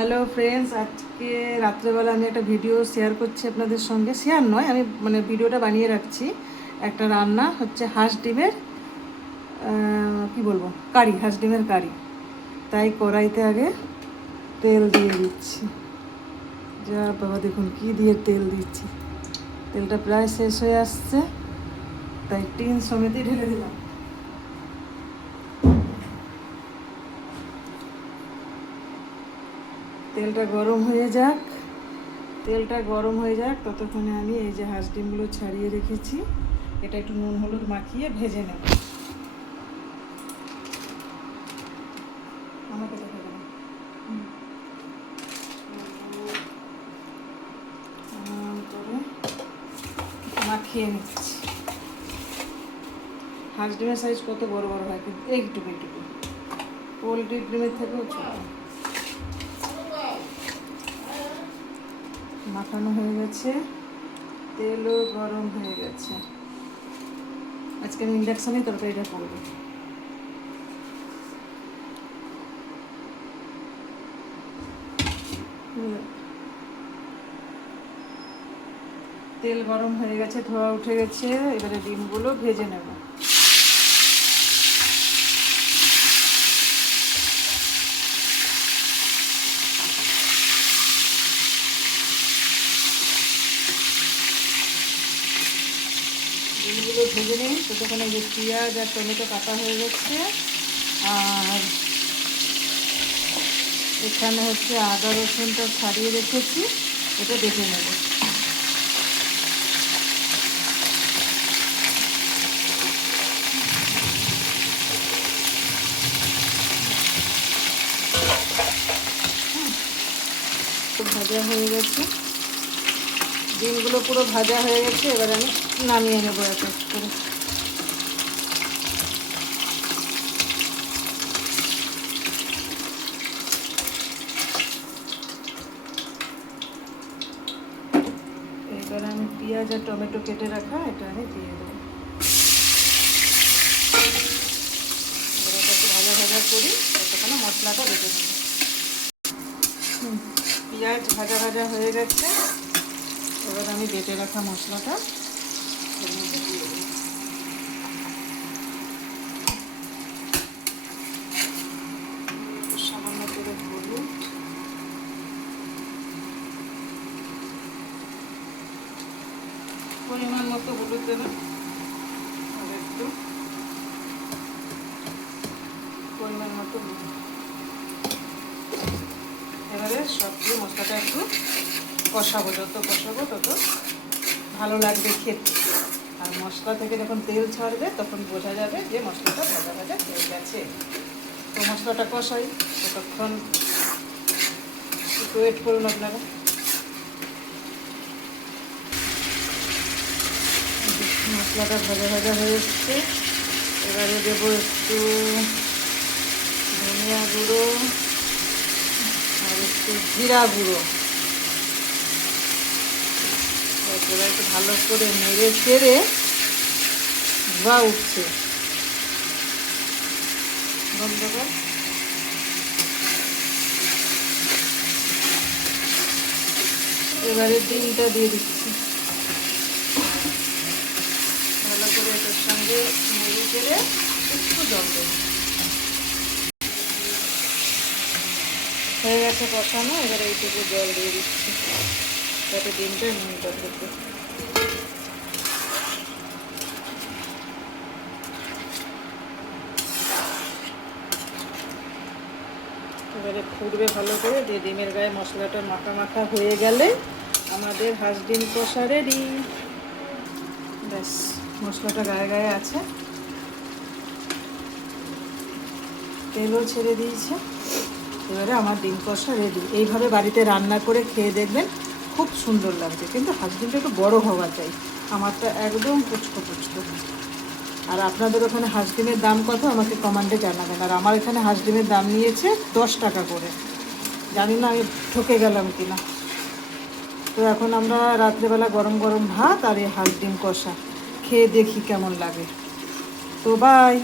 Hello friends, আজকে রাত্রেবেলা আমি একটা ভিডিও শেয়ার করছি আপনাদের সঙ্গে। শেয়ার নয়, আমি ভিডিওটা বানিয়ে রাখছি। একটা রান্না হচ্ছে হাঁস ডিমের কি বলবো, কারি, হাঁস ডিমের কারি। তাই কড়াইতে আগে তেল দিয়ে দিচ্ছি। যা বাবা, দেখুন কি দিয়ে তেল দিচ্ছি। তেলটা প্রায় শেষ হয়ে আসছে, তাই টিন সমেতই ঢেলে দিলাম। তেলটা গরম হয়ে যাক ততক্ষণে আমি এই যে হাঁস ডিমগুলো ছাড়িয়ে রেখেছি, এটা একটু নুন হলুদ মাখিয়ে ভেজে নেব। আমাকে দেখা গেল করে মাখিয়ে নিচ্ছি। হাঁস ডিমের সাইজ কত বড় বড় হয়, কিন্তু এইটুকু পোলট্রির ডিমের থেকেও ছোট। মাখানো হয়ে গেছে, তেলও গরম হয়ে গেছে। আজকে আমি ইন্ডাকশানে তরকারিটা করব। তেল গরম হয়ে গেছে, ধোয়া উঠে গেছে। এবারে ডিমগুলো ভেজে নেব। ডিমগুলো ভেজে নিই ততক্ষণে যে পেঁয়াজ আর টমেটো কাটা হয়ে গেছে। আর এখানে হচ্ছে আদা রসুনটা ছাড়িয়ে রেখেছি, এটা দেখে নেব। ভাজা হয়ে গেছে, ডিমগুলো পুরো ভাজা হয়ে গেছে। এবার আমি নামিয়ে নেবো এক এক করে। এবার আমি পেঁয়াজ আর টমেটো কেটে রাখা এটা আমি দিয়ে দেবো। এবার এটা একটু ভাজা ভাজা করি, ততক্ষণে মশলাটা বেটে নেব। পেঁয়াজ ভাজা ভাজা হয়ে গেছে, এবার আমি বেটে রাখা মশলাটা এর মধ্যে দিয়ে দেবো। সামান্য করে হলুদ, পরিমাণ মতো হলুদ দেবেন, আর একটু পরিমাণ মতো হলুদ। এবারে সবজি মশলাটা একটু কষাবো, যত কষাবো তত ভালো লাগবে খেতে। আর মশলা থেকে যখন তেল ছাড়বে তখন বোঝা যাবে যে মশলাটা ভাজা ভাজা হয়ে গেছে। তো মশলাটা কষাই, ততক্ষণ একটু ওয়েট করুন আপনারা। মশলাটা ভাজা ভাজা হয়ে এসছে, এবারে দেবো একটু ধনিয়া গুঁড়ো আর একটু জিরা গুঁড়ো। তারপরে একটু ভালো করে নেড়ে চেড়ে, ধোয়া উঠছে বন্ধ কর। এবারে ডিমটা দিয়ে দিচ্ছি, ভালো করে এটার সঙ্গে নেড়ে চেড়ে একটু জল দেবো। হয়ে গেছে কষানো, এবারে এইটুকু জল দিয়ে দিচ্ছি যাতে ডিমটা নুনটা থাকে। এবারে ফুটবে ভালো করে, দিয়ে ডিমের গায়ে মশলাটা মাখা মাখা হয়ে গেলে আমাদের হাঁস ডিম কষা রেডি। ব্যাস, মশলাটা গায়ে গায়ে আছে, তেলও ছেড়ে দিয়েছে। এবারে আমার ডিম কষা রেডি। এইভাবে বাড়িতে রান্না করে খেয়ে দেখবেন, খুব সুন্দর লাগবে। কিন্তু হাঁস ডিমটা একটু বড় হওয়া চাই, আমারটা একদম পুচকো পুচকো। আর আপনাদের ওখানে হাঁস ডিমের দাম কত আমাকে কমেন্টে জানাবেন। আর আমার এখানে হাঁস ডিমের দাম নিয়েছে 10 টাকা করে। জানি না আমি ঠকে গেলাম কিনা। তো এখন আমরা রাত্রেবেলা গরম গরম ভাত আর এই হাঁস ডিম কষা খেয়ে দেখি কেমন লাগে। তো বাই।